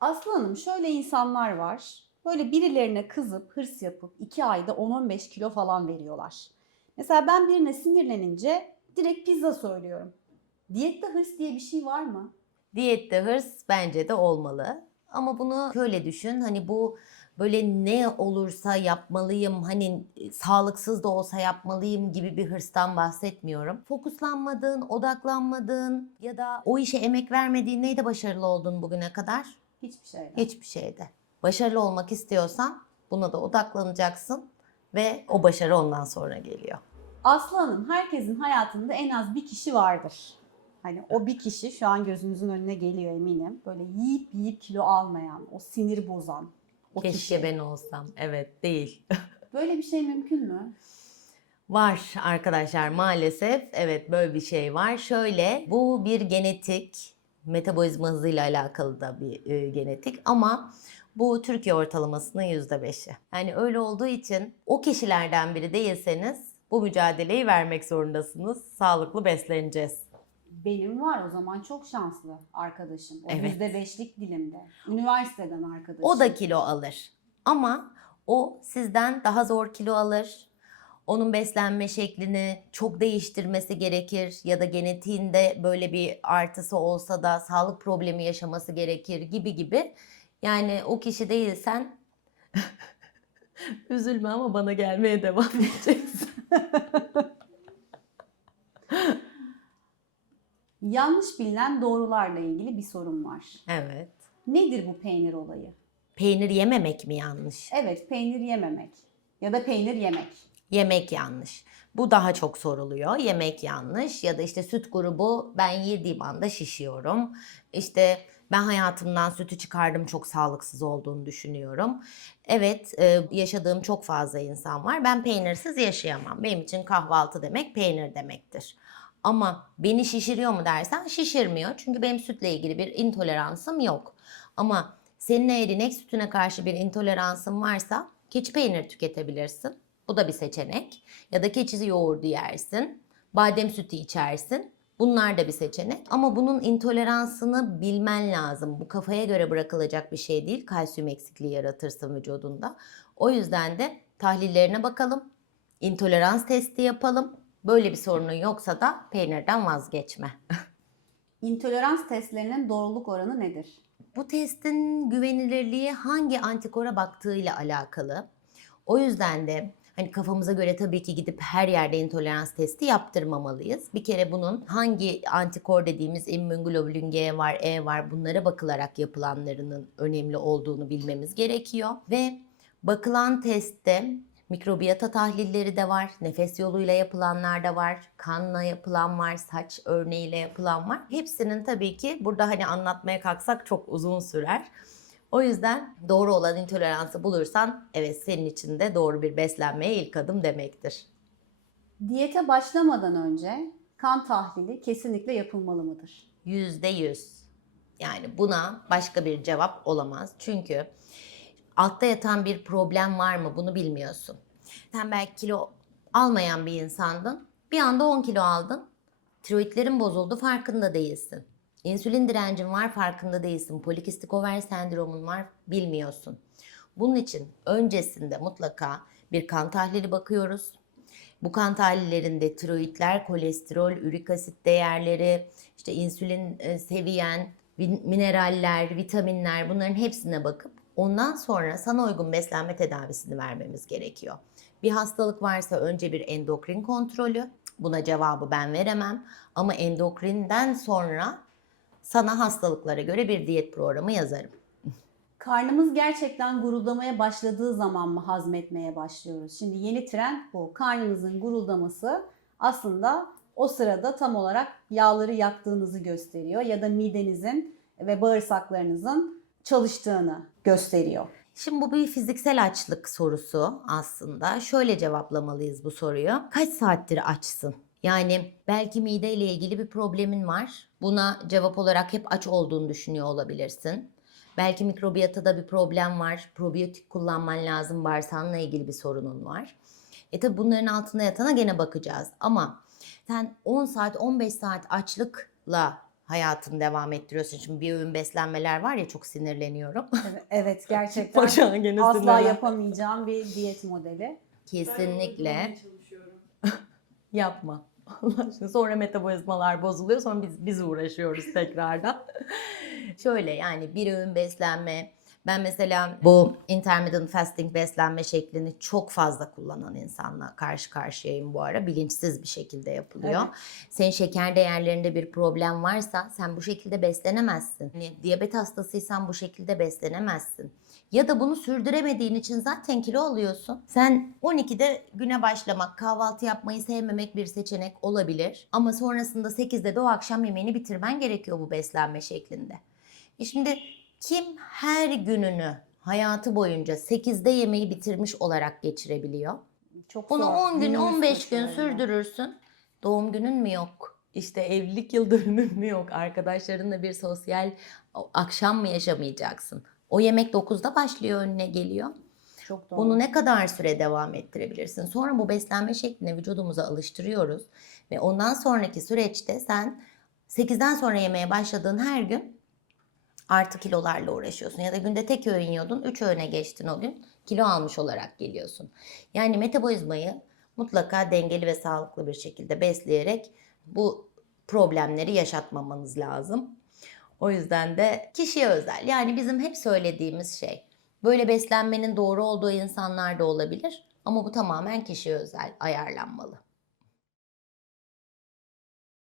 Aslı Hanım şöyle insanlar var. Böyle birilerine kızıp hırs yapıp 2 ayda 10-15 kilo falan veriyorlar. Mesela ben birine sinirlenince direkt pizza söylüyorum. Diyette hırs diye bir şey var mı? Diyette hırs bence de olmalı. Ama bunu şöyle düşün hani bu böyle ne olursa yapmalıyım hani e, sağlıksız da olsa yapmalıyım gibi bir hırstan bahsetmiyorum. Fokuslanmadığın, odaklanmadığın ya da o işe emek vermediğin neyde başarılı oldun bugüne kadar? Hiçbir şeyden. Hiçbir şeyde. Başarılı olmak istiyorsan buna da odaklanacaksın ve o başarı ondan sonra geliyor. Aslı Hanım herkesin hayatında en az bir kişi vardır. Hani o bir kişi şu an gözünüzün önüne geliyor eminim. Böyle yiyip yiyip kilo almayan, o sinir bozan o Keşke kişi. ben olsam. Evet değil. Böyle bir şey mümkün mü? Var arkadaşlar maalesef evet böyle bir şey var. Şöyle bu bir genetik metabolizma hızıyla alakalı da bir e, genetik ama bu Türkiye ortalamasının yüzde beşi. Yani öyle olduğu için o kişilerden biri değilseniz bu mücadeleyi vermek zorundasınız. Sağlıklı besleneceğiz. Benim var o zaman çok şanslı arkadaşım. O Evet. yüzde beşlik dilimde. Üniversiteden arkadaşım. O da kilo alır. Ama o sizden daha zor kilo alır. Onun beslenme şeklini çok değiştirmesi gerekir ya da genetiğinde böyle bir artısı olsa da sağlık problemi yaşaması gerekir gibi gibi. Yani o kişi değilsen üzülme ama bana gelmeye devam edeceksin. Yanlış bilinen doğrularla ilgili bir sorun var. Evet. Nedir bu peynir olayı? Peynir yememek mi yanlış? Evet peynir yememek ya da peynir yemek. Yemek yanlış. Bu daha çok soruluyor. Yemek yanlış ya da işte süt grubu ben yediğim anda şişiyorum. İşte ben hayatımdan sütü çıkardım çok sağlıksız olduğunu düşünüyorum. Evet e, yaşadığım çok fazla insan var. Ben peynirsiz yaşayamam. Benim için kahvaltı demek peynir demektir. Ama beni şişiriyor mu dersen şişirmiyor. Çünkü benim sütle ilgili bir intoleransım yok. Ama senin eğer inek sütüne karşı bir intoleransın varsa keçi peyniri tüketebilirsin. Bu da bir seçenek. Ya da keçi yoğurdu yersin. Badem sütü içersin. Bunlar da bir seçenek. Ama bunun intoleransını bilmen lazım. Bu kafaya göre bırakılacak bir şey değil. Kalsiyum eksikliği yaratırsın vücudunda. O yüzden de tahlillerine bakalım. İntolerans testi yapalım. Böyle bir sorunun yoksa da peynirden vazgeçme. İntolerans testlerinin doğruluk oranı nedir? Bu testin güvenilirliği hangi antikora baktığıyla alakalı. O yüzden de hani kafamıza göre tabii ki gidip her yerde intolerans testi yaptırmamalıyız. Bir kere bunun hangi antikor dediğimiz immunoglobulin G var, E var bunlara bakılarak yapılanlarının önemli olduğunu bilmemiz gerekiyor. Ve bakılan testte mikrobiyata tahlilleri de var, nefes yoluyla yapılanlar da var, kanla yapılan var, saç örneğiyle yapılan var. Hepsinin tabii ki burada hani anlatmaya kalksak çok uzun sürer. O yüzden doğru olan intoleransı bulursan evet senin için de doğru bir beslenmeye ilk adım demektir. Diyete başlamadan önce kan tahlili kesinlikle yapılmalı mıdır? Yüzde yüz. Yani buna başka bir cevap olamaz. Çünkü altta yatan bir problem var mı bunu bilmiyorsun. Sen belki kilo almayan bir insandın. Bir anda 10 kilo aldın. Tiroidlerin bozuldu farkında değilsin. İnsülin direncin var farkında değilsin. Polikistik over sendromun var bilmiyorsun. Bunun için öncesinde mutlaka bir kan tahlili bakıyoruz. Bu kan tahlillerinde tiroidler, kolesterol, ürik asit değerleri, işte insülin e, seviyen, mineraller, vitaminler bunların hepsine bakıp ondan sonra sana uygun beslenme tedavisini vermemiz gerekiyor. Bir hastalık varsa önce bir endokrin kontrolü. Buna cevabı ben veremem ama endokrinden sonra sana hastalıklara göre bir diyet programı yazarım. Karnımız gerçekten guruldamaya başladığı zaman mı hazmetmeye başlıyoruz? Şimdi yeni trend bu. Karnınızın guruldaması aslında o sırada tam olarak yağları yaktığınızı gösteriyor ya da midenizin ve bağırsaklarınızın çalıştığını gösteriyor. Şimdi bu bir fiziksel açlık sorusu aslında. Şöyle cevaplamalıyız bu soruyu. Kaç saattir açsın? Yani belki mideyle ilgili bir problemin var. Buna cevap olarak hep aç olduğunu düşünüyor olabilirsin. Belki mikrobiyatada bir problem var. Probiyotik kullanman lazım. Bağırsağınla ilgili bir sorunun var. E tabi bunların altında yatana gene bakacağız. Ama sen 10 saat 15 saat açlıkla hayatını devam ettiriyorsun. Şimdi bir öğün beslenmeler var ya çok sinirleniyorum. Evet, evet gerçekten asla yapamayacağım bir diyet modeli. Kesinlikle yapma. Sonra metabolizmalar bozuluyor sonra biz biz uğraşıyoruz tekrardan. Şöyle yani bir öğün beslenme. Ben mesela bu intermittent fasting beslenme şeklini çok fazla kullanan insanla karşı karşıyayım bu ara. Bilinçsiz bir şekilde yapılıyor. Evet. Senin şeker değerlerinde bir problem varsa sen bu şekilde beslenemezsin. Hani diyabet hastasıysan bu şekilde beslenemezsin. Ya da bunu sürdüremediğin için zaten kilo alıyorsun. Sen 12'de güne başlamak, kahvaltı yapmayı sevmemek bir seçenek olabilir. Ama sonrasında 8'de de o akşam yemeğini bitirmen gerekiyor bu beslenme şeklinde. E şimdi kim her gününü hayatı boyunca 8'de yemeği bitirmiş olarak geçirebiliyor? Çok Bunu zor. 10 gün, Günümüz 15 gün sürdürürsün. Doğum günün mü yok? İşte evlilik yıl dönümün mü yok? Arkadaşlarınla bir sosyal akşam mı yaşamayacaksın? O yemek 9'da başlıyor önüne geliyor. Çok doğru. Bunu ne kadar süre devam ettirebilirsin? Sonra bu beslenme şekline vücudumuza alıştırıyoruz. Ve ondan sonraki süreçte sen 8'den sonra yemeye başladığın her gün artı kilolarla uğraşıyorsun. Ya da günde tek öğün yiyordun, 3 öğüne geçtin o gün. Kilo almış olarak geliyorsun. Yani metabolizmayı mutlaka dengeli ve sağlıklı bir şekilde besleyerek bu problemleri yaşatmamanız lazım. O yüzden de kişiye özel. Yani bizim hep söylediğimiz şey. Böyle beslenmenin doğru olduğu insanlar da olabilir ama bu tamamen kişiye özel ayarlanmalı.